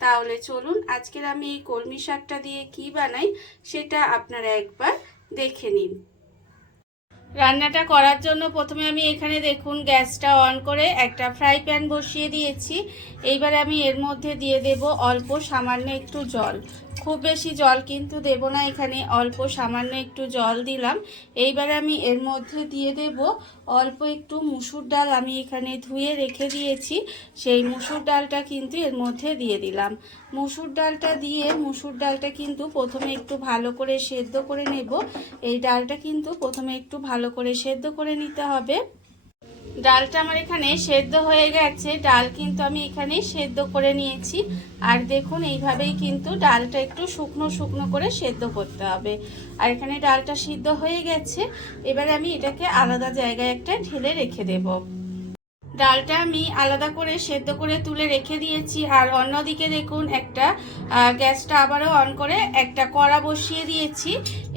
তাহলে চলুন, আজকের আমি এই কলমি শাকটা দিয়ে কি বানাই সেটা আপনারা একবার দেখে নিন। রান্নাটা করার জন্য প্রথমে আমি এখানে দেখুন, গ্যাসটা অন করে একটা ফ্রাই প্যান বসিয়ে দিয়েছি। এইবার আমি এর মধ্যে দিয়ে দেব অল্প সামান্য একটু জল। খুব বেশি জল কিন্তু দেব না, এখানে অল্প সামান্য একটু জল দিলাম। এইবার আমি এর মধ্যে দিয়ে দেব অল্প একটু মুসুর ডাল আমি এখানে ধুয়ে রেখে দিয়েছি। সেই মুসুর ডালটা কিন্তু এর মধ্যে দিয়ে দিলাম। মুসুর ডালটা দিয়ে মুসুর ডালটা কিন্তু প্রথমে একটু ভালো করে সেদ্ধ করে নেব। এই ডালটা কিন্তু প্রথমে একটু ভালো করে সেদ্ধ করে নিতে হবে। ডালটা আমার এখানে সেদ্ধ হয়ে গেছে। ডাল কিন্তু আমি এখানে সেদ্ধ করে নিয়েছি। আর দেখুন, এইভাবেই কিন্তু ডালটা একটু শুকনো শুকনো করে সেদ্ধ করতে হবে। আর এখানে ডালটা সিদ্ধ হয়ে গেছে। এবার আমি এটাকে আলাদা জায়গায় একটা ঢেলে রেখে দেবো। ডালটা আমি আলাদা করে সেদ্ধ করে তুলে রেখে দিয়েছি। আর অন্যদিকে দেখুন, একটা গ্যাসটা আবারও অন করে একটা কড়া বসিয়ে দিয়েছি।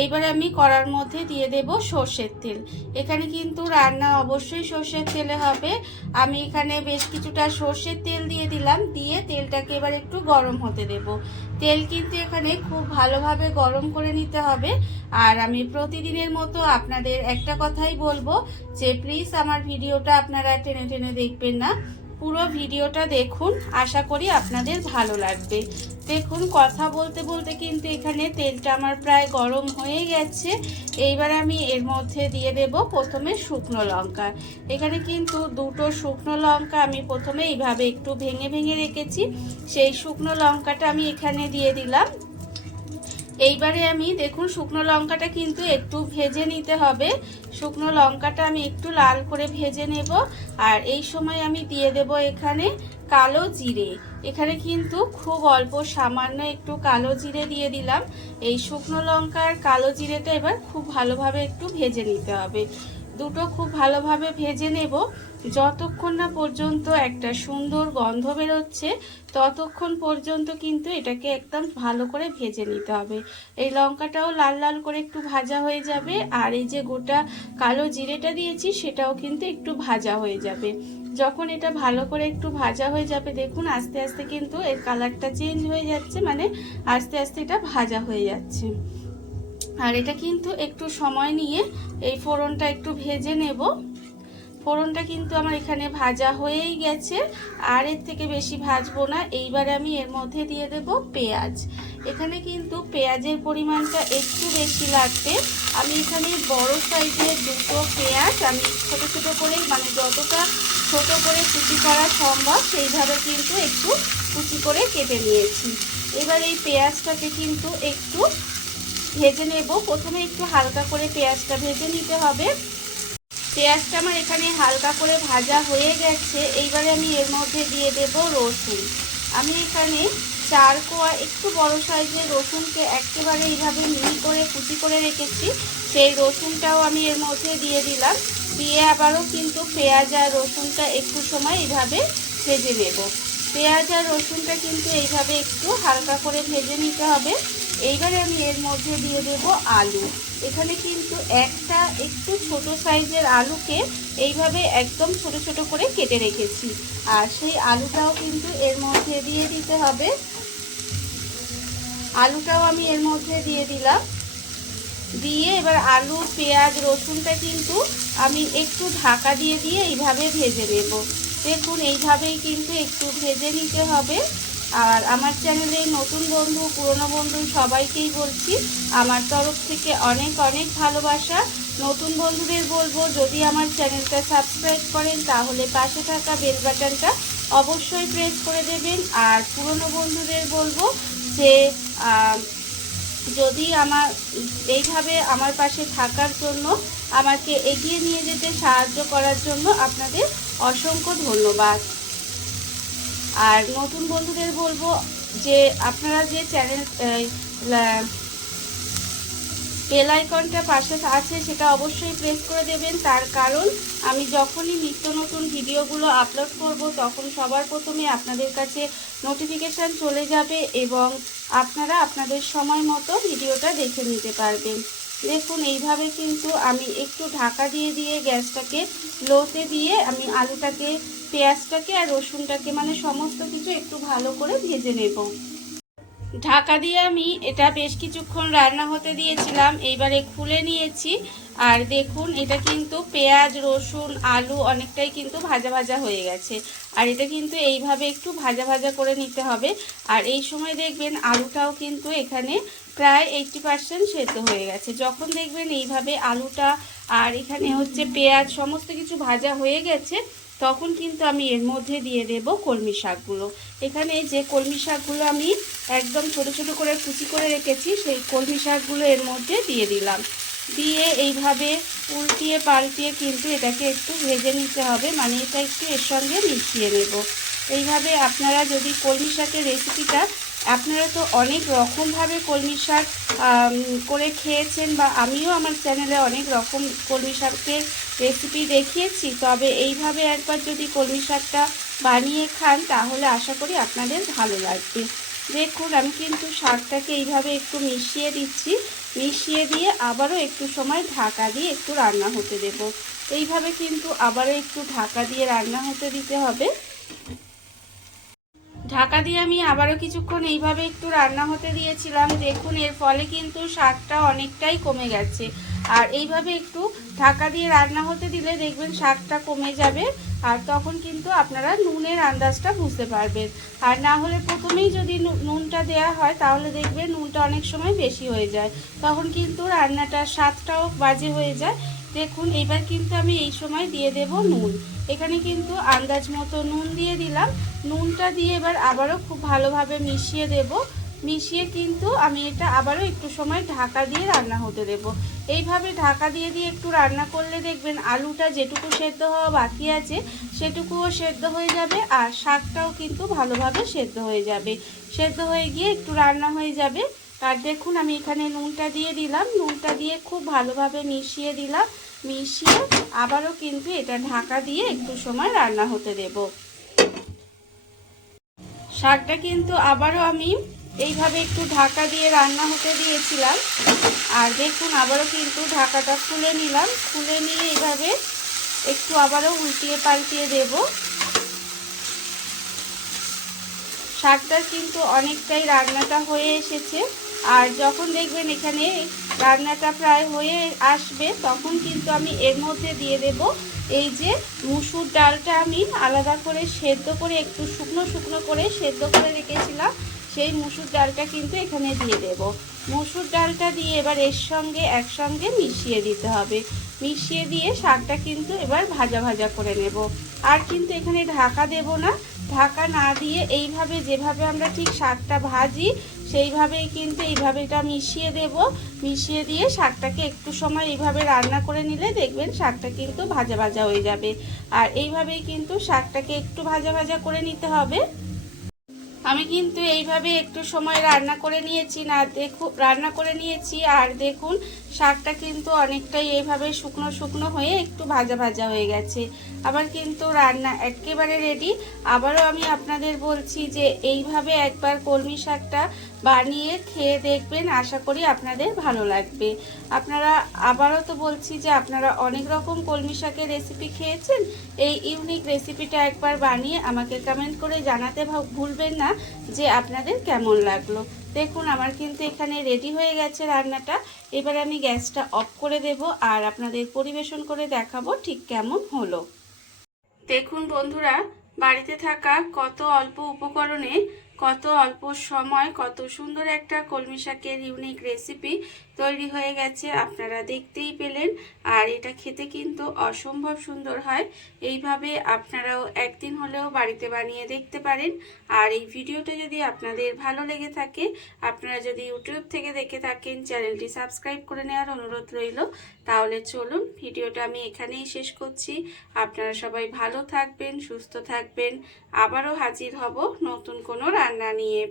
এইবার আমি কড়ার মধ্যে দিয়ে দেব সর্ষের তেল। এখানে কিন্তু রান্না অবশ্যই সর্ষের তেলে হবে। আমি এখানে বেশ কিছুটা সর্ষের তেল দিয়ে দিলাম, দিয়ে তেলটাকে এবার একটু গরম হতে দেব। তেল কিন্তু এখানে খুব ভালোভাবে গরম করে নিতে হবে। আর আমি প্রতিদিনের মতো আপনাদের একটা কথাই বলব যে প্লিজ আমার ভিডিওটা আপনারা টেনে টেনে দেখবেন না। পুরো ভিডিওটা দেখুন, আশা করি আপনাদের ভালো লাগবে। দেখুন, কথা বলতে বলতে কিন্তু এখানে তেলটা আমার প্রায় গরম হয়ে গেছে। এইবার আমি এর মধ্যে দিয়ে দেব প্রথমে শুকনো লঙ্কা। এখানে কিন্তু দুটো শুকনো লঙ্কা আমি প্রথমে এইভাবে একটু ভেঙে ভেঙে রেখেছি। সেই শুকনো লঙ্কাটা আমি এখানে দিয়ে দিলাম। এইবারে আমি, দেখুন, শুকনো লঙ্কাটা কিন্তু একটু ভেজে নিতে হবে। শুকনো লঙ্কাটা আমি একটু লাল করে ভেজে নেব। আর এই সময় আমি দিয়ে দেব এখানে কালো জিরে। এখানে কিন্তু খুব অল্প সামান্য একটু কালো জিরে দিয়ে দিলাম। এই শুকনো লঙ্কার কালো জিরেটা এবার খুব ভালোভাবে একটু ভেজে নিতে হবে। দুটো খুব ভালোভাবে ভেজে নেব। যতক্ষণ না পর্যন্ত একটা সুন্দর গন্ধ বেরোচ্ছে, ততক্ষণ পর্যন্ত কিন্তু এটাকে একদম ভালো করে ভেজে নিতে হবে। এই লঙ্কাটাও লাল লাল করে একটু ভাজা হয়ে যাবে, আর এই যে গোটা কালো জিরেটা দিয়েছি, সেটাও কিন্তু একটু ভাজা হয়ে যাবে। যখন এটা ভালো করে একটু ভাজা হয়ে যাবে, দেখুন আস্তে আস্তে কিন্তু এর কালারটা চেঞ্জ হয়ে যাচ্ছে মানে আস্তে আস্তে এটা ভাজা হয়ে যাচ্ছে। আর এটা কিন্তু একটু সময় নিয়ে এই ফোড়নটা একটু ভেজে নেব। ফোড়নটা কিন্তু আমার এখানে ভাজা হয়েই গেছে। আর এর থেকে বেশি ভাজবো না। এইবারে আমি এর মধ্যে দিয়ে দেব পেঁয়াজ। এখানে কিন্তু পেঁয়াজের পরিমাণটা একটু বেশি লাগবে। আমি এখানে বড় সাইজের দুটো পেঁয়াজ আমি ছোটো ছোটো করে মানে যতটা ছোট করে কুচি করা সম্ভব, সেইভাবে কিন্তু একটু কুচি করে কেটে নিয়েছি। এবার এই পেঁয়াজটাকে কিন্তু একটু ভেজে নেব। প্রথমে একটু হালকা করে পেঁয়াজটা ভেজে নিতে হবে। পেঁয়াজটা আমার এখানে হালকা করে ভাজা হয়ে গেছে। এইবারে আমি এর মধ্যে দিয়ে দেব রসুন। আমি এখানে চার কোয়া একটু বড় সাইজের রসুনকে একেবারে এইভাবে মিহি করে কুচি করে রেখেছি। সেই রসুনটাও আমি এর মধ্যে দিয়ে দিলাম। দিয়ে আবারও কিন্তু পেঁয়াজ আর রসুনটা একটু সময় এইভাবে ভেজে নেব। পেঁয়াজ আর রসুনটা কিন্তু এইভাবে একটু হালকা করে ভেজে নিতে হবে। এইবারে আমি এর মধ্যে দিয়ে দেব আলু। এখানে কিন্তু একটা একটু ছোট সাইজের আলুকে এইভাবে একদম ছোট ছোট করে কেটে রেখেছি। আর সেই আলুটাও কিন্তু এর মধ্যে দিয়ে দিতে হবে। আলুটাও আমি এর মধ্যে দিয়ে দিলাম। দিয়ে এবার আলু, পেঁয়াজ, রসুনটা কিন্তু আমি একটু ঢাকা দিয়ে দিয়ে এইভাবে ভেজে নেব। দেখুন, এইভাবেই কিন্তু একটু ভেজে নিতে হবে। আর আমার চ্যানেলে নতুন বন্ধু, পুরনো বন্ধু সবাইকেই বলছি, আমার তরফ থেকে অনেক অনেক ভালোবাসা। নতুন বন্ধুদের বলব, যদি আমার চ্যানেলটা সাবস্ক্রাইব করেন, তাহলে পাশে থাকা বেল বাটনটা অবশ্যই প্রেস করে দেবেন। আর পুরনো বন্ধুদের বলব যে যদি আমার, এইভাবে আমার পাশে থাকার জন্য, আমাকে এগিয়ে নিয়ে যেতে সাহায্য করার জন্য আপনাদের অসংখ্য ধন্যবাদ। আর নতুন বন্ধুদের বলব যে আপনারা যে চ্যানেল বেল আইকনটা পাশে আছে, সেটা অবশ্যই প্রেস করে দেবেন। তার কারণ, আমি যখনই নিত্য নতুন ভিডিওগুলো আপলোড করব, তখন সবার প্রথমে আপনাদের কাছে নোটিফিকেশান চলে যাবে এবং আপনারা আপনাদের সময় মতো ভিডিওটা দেখে নিতে পারবেন। দেখুন, এইভাবে কিন্তু আমি একটু ঢাকা দিয়ে দিয়ে গ্যাসটাকে লোতে দিয়ে আমি আলুটাকে, পেঁয়াজটাকে আর রসুনটাকে মানে সমস্ত কিছু একটু ভালো করে ভেজে নেব। ঢাকা দিয়ে আমি এটা বেশ কিছুক্ষণ রান্না হতে দিয়েছিলাম। এইবারে খুলে নিয়েছি। আর দেখুন, এটা কিন্তু পেঁয়াজ, রসুন, আলু অনেকটাই কিন্তু ভাজা ভাজা হয়ে গেছে। আর এটা কিন্তু এইভাবে একটু ভাজা ভাজা করে নিতে হবে। আর এই সময় দেখবেন, আলুটাও কিন্তু এখানে প্রায় এইটটি পার্সেন্ট সেদ্ধ হয়ে গেছে। যখন দেখবেন এইভাবে আলুটা আর এখানে হচ্ছে পেঁয়াজ সমস্ত কিছু ভাজা হয়ে গেছে, তখন কিন্তু আমি এর মধ্যে দিয়ে দেব কলমি শাকগুলো। এখানে যে কলমি শাকগুলো আমি একদম ছোট ছোট করে কুচি করে রেখেছি, সেই কলমি শাকগুলো এর মধ্যে দিয়ে দিলাম। দিয়ে এইভাবে উল্টিয়ে পাল্টিয়ে কিন্তু এটাকে একটু ভেজে নিতে হবে। মানে এটা একটু এর সঙ্গে মিশিয়ে নেব। এইভাবে আপনারা যদি কলমি শাকের রেসিপিটা, আপনারা তো অনেক রকমভাবে কলমি শাক করে খেয়েছেন বা আমিও আমার চ্যানেলে অনেক রকম কলমি শাকের রেসিপি দেখিয়েছি। তবে এইভাবে একবার যদি কলমি শাকটা বানিয়ে খান, তাহলে আশা করি আপনাদের ভালো লাগবে। দেখুন, আমি কিন্তু শাকটাকে এইভাবে একটু মিশিয়ে দিচ্ছি। মিশিয়ে দিয়ে আবারও একটু সময় ঢাকা দিয়ে একটু রান্না হতে দেব। এইভাবে কিন্তু আবারও একটু ঢাকা দিয়ে রান্না হতে দিতে হবে। ঢাকা দিয়ে আমি আবারও কিছুক্ষণ এইভাবে একটু রান্না হতে দিয়েছিলাম। দেখুন, এর ফলে কিন্তু শাকটা অনেকটাই কমে গেছে। আর এইভাবে একটু ঢাকা দিয়ে রান্না হতে দিলে দেখবেন শাকটা কমে যাবে। আর তখন কিন্তু আপনারা নুনের আন্দাজটা বুঝতে পারবেন। আর না হলে প্রথমেই যদি নুনটা দেয়া হয়, তাহলে দেখবেন নুনটা অনেক সময় বেশি হয়ে যায়। তখন কিন্তু রান্নাটা স্বাদটাও বাজে হয়ে যায়। দেখুন, এবার কিন্তু আমি এই সময় দিয়ে দেব নুন। এখানে কিন্তু আন্দাজ মতো নুন দিয়ে দিলাম। নুনটা দিয়ে এবার আবারও খুব ভালোভাবে মিশিয়ে দেব। মিশিয়ে কিন্তু আমি এটা আবারও একটু সময় ঢাকা দিয়ে রান্না হতে দেব। এইভাবে ঢাকা দিয়ে দিয়ে একটু রান্না করলে দেখবেন আলুটা যেটুকু সেদ্ধ হওয়া বাকি আছে, সেটুকুও সেদ্ধ হয়ে যাবে আর শাকটাও কিন্তু ভালোভাবে সেদ্ধ হয়ে যাবে। সেদ্ধ হয়ে গিয়ে একটু রান্না হয়ে যাবে। আর দেখুন আমি এখানে নুনটা দিয়ে দিলাম। নুনটা দিয়ে খুব ভালোভাবে মিশিয়ে দিলাম। মিশিয়ে আবারও কিন্তু এটা ঢাকা দিয়ে একটু সময় রান্না হতে দেব। শাকটা কিন্তু আবারও আমি এইভাবে একটু ঢাকা দিয়ে রান্না হতে দিয়েছিলাম। আর দেখুন, আবারও কিন্তু ঢাকাটা খুলে নিলাম। খুলে নিয়ে এইভাবে একটু আবারও উল্টিয়ে পাল্টিয়ে দেব। শাকটার কিন্তু অনেকটাই রান্নাটা হয়ে এসেছে। আর যখন দেখবেন এখানে রান্নাটা প্রায় হয়ে আসবে, তখন কিন্তু আমি এর মধ্যে দিয়ে দেব এই যে মুসুর ডালটা আমি আলাদা করে সেদ্ধ করে একটু শুকনো শুকনো করে সেদ্ধ করে রেখেছিলাম। সেই মুসুর ডালটা কিন্তু এখানে দিয়ে দেব। মুসুর ডালটা দিয়ে এবার এর সঙ্গে একসঙ্গে মিশিয়ে দিতে হবে। মিশিয়ে দিয়ে শাকটা কিন্তু এবার ভাজা ভাজা করে নেব। আর কিন্তু এখানে ঢাকা দেব না। ঢাকা না দিয়ে এইভাবে যেভাবে আমরা ঠিক শাকটা ভাজি, সেইভাবেই কিন্তু এইভাবে এটা মিশিয়ে দেব। মিশিয়ে দিয়ে শাকটাকে একটু সময় এইভাবে রান্না করে নিলে দেখবেন শাকটা কিন্তু ভাজা ভাজা হয়ে যাবে। আর এইভাবেই কিন্তু শাকটাকে একটু ভাজা ভাজা করে নিতে হবে। আমি কিন্তু এইভাবে একটু সময় রান্না করে নিয়েছি না, দেখু, রান্না করে নিয়েছি আর দেখুন, শাকটা কিন্তু অনেকটাই এইভাবে শুকনো শুকনো হয়ে একটু ভাজা ভাজা হয়ে গেছে। আবার কিন্তু রান্না একেবারে রেডি আবারও আমি আপনাদের বলছি যে এইভাবে একবার কলমি শাকটা বানিয়ে খেয়ে দেখবেন, আশা করি আপনাদের ভালো লাগবে। আপনারা আবারও তো বলছি যে আপনারা অনেক রকম কলমি শাকের রেসিপি খেয়েছেন। এই ইউনিক রেসিপিটা একবার বানিয়ে আমাকে কমেন্ট করে জানাতে ভুলবেন না। যে আপনাদের কেমন লাগল। দেখুন, আমার কিন্তু এখানে রেডি হয়ে গেছে রান্নাটা। এবার আমি গ্যাসটা অফ করে দেব আর আপনাদের পরিবেশন করে দেখাবো ঠিক কেমন হলো। দেখুন বন্ধুরা, বাড়িতে থাকা কত অল্প উপকরণে, কত অল্প সময়, কত সুন্দর একটা কলমি শাকের ইউনিক রেসিপি তৈরি হয়ে গেছে, আপনারা দেখতেই পেলেন। আর এটা খেতে কিন্তু অসম্ভব সুন্দর হয়। এইভাবে আপনারাও একদিন হলেও বাড়িতে বানিয়ে দেখতে পারেন। আর এই ভিডিওটা যদি আপনাদের ভালো লেগে থাকে, আপনারা যদি ইউটিউব থেকে দেখে থাকেন, চ্যানেলটি সাবস্ক্রাইব করে নেওয়ার অনুরোধ রইল, তাহলে চলুন ভিডিওটা আমি এখানেই শেষ করছি। আপনারা সবাই ভালো থাকবেন, সুস্থ থাকবেন। আবারও হাজির হব নতুন কোনো রান্না নিয়ে।